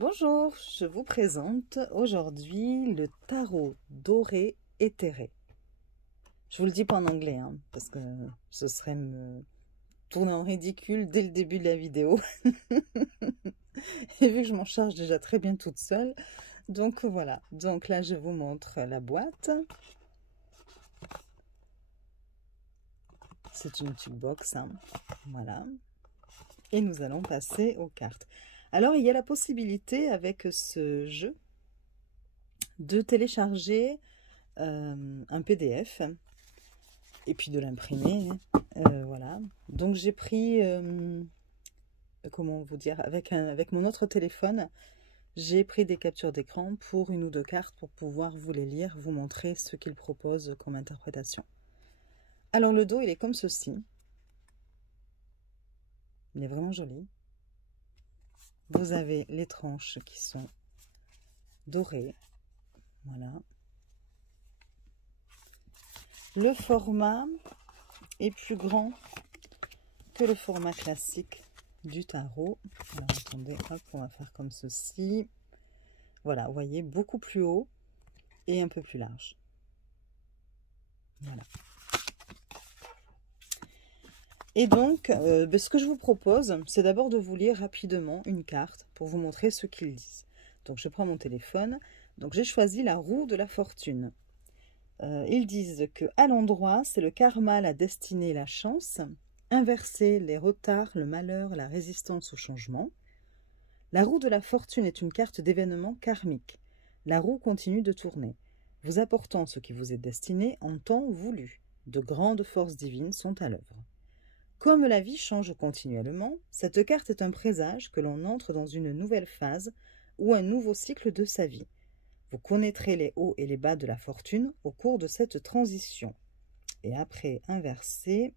Bonjour, je vous présente aujourd'hui le tarot doré éthéré. Je vous le dis pas en anglais, hein, parce que ce serait me tourner en ridicule dès le début de la vidéo. Et vu que je m'en charge déjà très bien toute seule, donc voilà. Donc là, je vous montre la boîte. C'est une petite box, hein. Voilà. Et nous allons passer aux cartes. Alors, il y a la possibilité avec ce jeu de télécharger un PDF et puis de l'imprimer. Voilà. Donc, j'ai pris, comment vous dire, avec mon autre téléphone, j'ai pris des captures d'écran pour une ou deux cartes pour pouvoir vous les lire, vous montrer ce qu'il propose comme interprétation. Alors, le dos, il est comme ceci. Il est vraiment joli. Vous avez les tranches qui sont dorées. Voilà. Le format est plus grand que le format classique du tarot. Alors attendez, hop, on va faire comme ceci. Voilà, vous voyez, beaucoup plus haut et un peu plus large. Voilà. Et donc, ce que je vous propose, c'est d'abord de vous lire rapidement une carte pour vous montrer ce qu'ils disent. Donc, je prends mon téléphone. Donc, j'ai choisi la roue de la fortune. Ils disent que à l'endroit, c'est le karma, la destinée, la chance. Inversé, les retards, le malheur, la résistance au changement. La roue de la fortune est une carte d'événements karmiques. La roue continue de tourner, vous apportant ce qui vous est destiné en temps voulu. De grandes forces divines sont à l'œuvre. Comme la vie change continuellement, cette carte est un présage que l'on entre dans une nouvelle phase ou un nouveau cycle de sa vie. Vous connaîtrez les hauts et les bas de la fortune au cours de cette transition. Et après, inverser,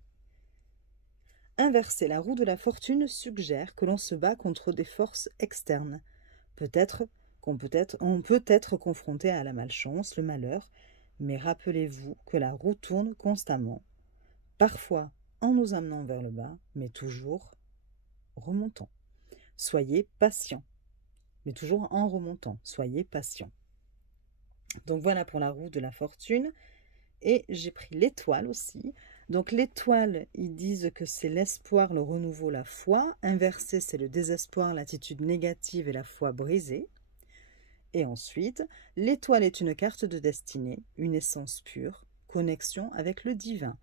la roue de la fortune suggère que l'on se bat contre des forces externes. On peut être confronté à la malchance, le malheur, mais rappelez-vous que la roue tourne constamment, parfois en nous amenant vers le bas, mais toujours remontant. Soyez patient, mais toujours en remontant. Soyez patient. Donc voilà pour la roue de la fortune. Et j'ai pris l'étoile aussi. Donc l'étoile, ils disent que c'est l'espoir, le renouveau, la foi. Inversé, c'est le désespoir, l'attitude négative et la foi brisée. Et ensuite, l'étoile est une carte de destinée, une essence pure, connexion avec le divin,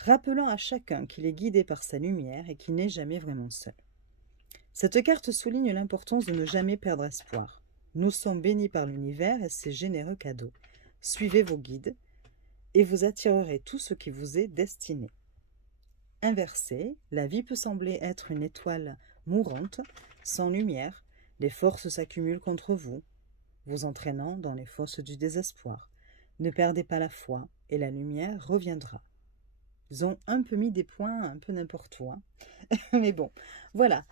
rappelant à chacun qu'il est guidé par sa lumière et qu'il n'est jamais vraiment seul. Cette carte souligne l'importance de ne jamais perdre espoir. Nous sommes bénis par l'univers et ses généreux cadeaux. Suivez vos guides et vous attirerez tout ce qui vous est destiné. Inversé, la vie peut sembler être une étoile mourante, sans lumière. Les forces s'accumulent contre vous, vous entraînant dans les fosses du désespoir. Ne perdez pas la foi et la lumière reviendra. Ils ont un peu mis des points un peu n'importe où. Hein. Mais bon, voilà.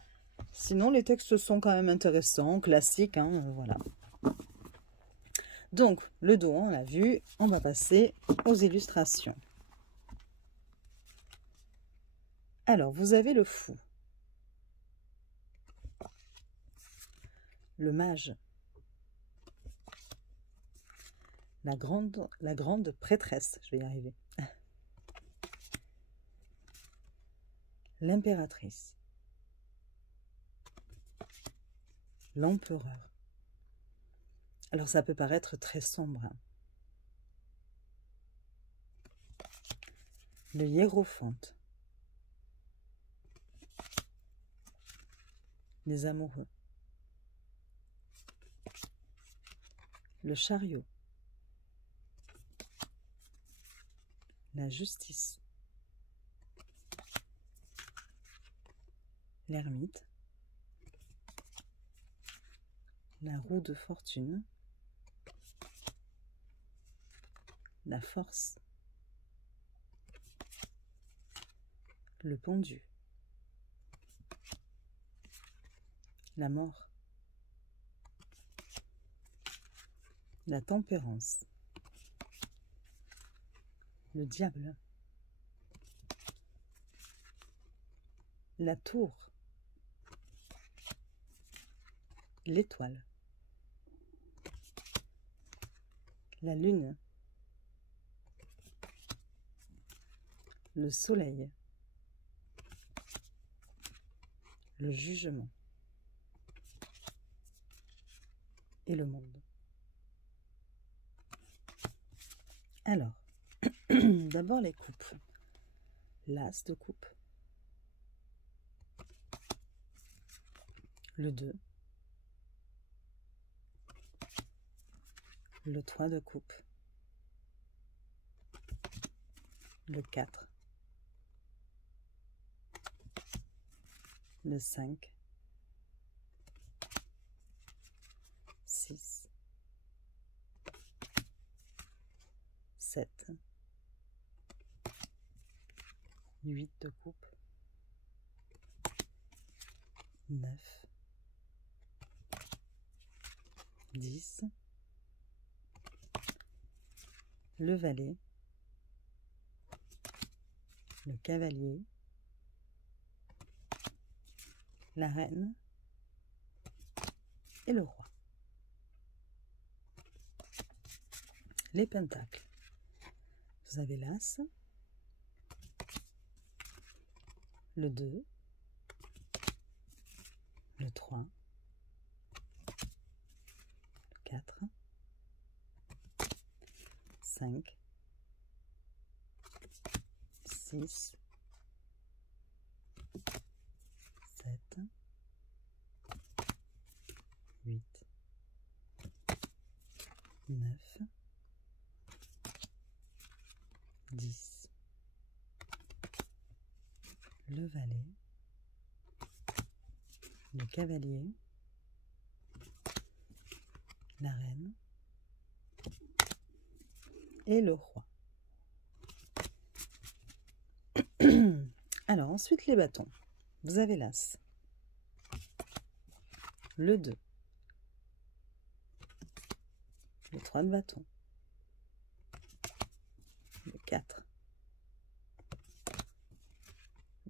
Sinon, les textes sont quand même intéressants, classiques. Hein, voilà. Donc, le dos, on l'a vu. On va passer aux illustrations. Alors, vous avez le fou. Le mage. La grande prêtresse. Je vais y arriver. L'impératrice. L'empereur. Alors ça peut paraître très sombre. Hein. Le hiérophante. Les amoureux. Le chariot. La justice. L'ermite. La roue de fortune. La force. Le pendu. La mort. La tempérance. Le diable. La tour. l'étoile, la lune, le soleil, le jugement et le monde. Alors, d'abord les coupes. L'as de coupe, le 2, le 3 de coupe, le 4, le 5, 6, 7, 8 de coupe, 9, 10, le valet, le cavalier, la reine et le roi. Les pentacles. Vous avez l'as, le 2, le 3, le 4, 5, 6, 7, 8, 9, 10, le valet, le cavalier, la reine et le roi. Alors ensuite les bâtons. Vous avez l'as, le 2, le 3 de bâton, le 4,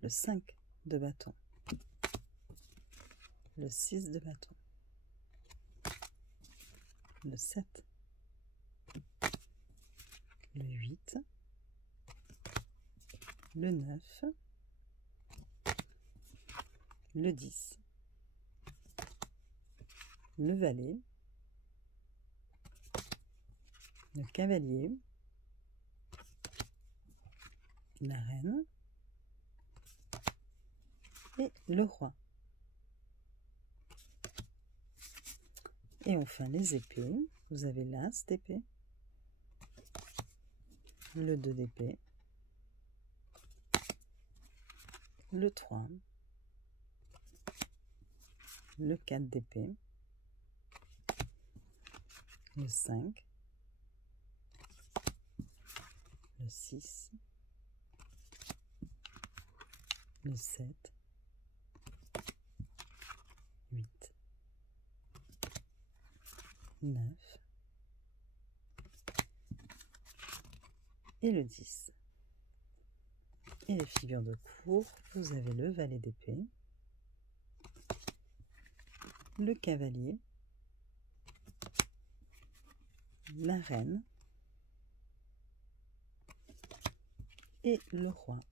le 5 de bâton, le 6 de bâton, le 7, le 8, le 9, le 10, le valet, le cavalier, la reine et le roi. Et enfin les épées. Vous avez l'as d'épée, le 2 d'épée, le 3, le 4 d'épée, le 5, le 6, le 7, 8, 9 et le 10. Et les figures de cour, vous avez le valet d'épée, le cavalier, la reine et le roi.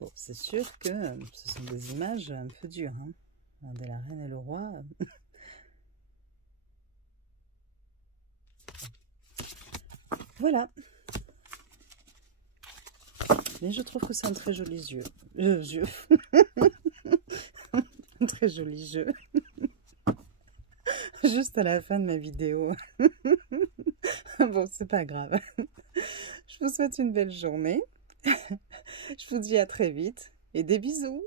Bon, c'est sûr que ce sont des images un peu dures, hein. Regardez la reine et le roi. Voilà. Mais je trouve que c'est un très joli jeu. Un très joli jeu. Juste à la fin de ma vidéo. Bon, c'est pas grave. Je vous souhaite une belle journée. Je vous dis à très vite et des bisous.